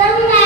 Some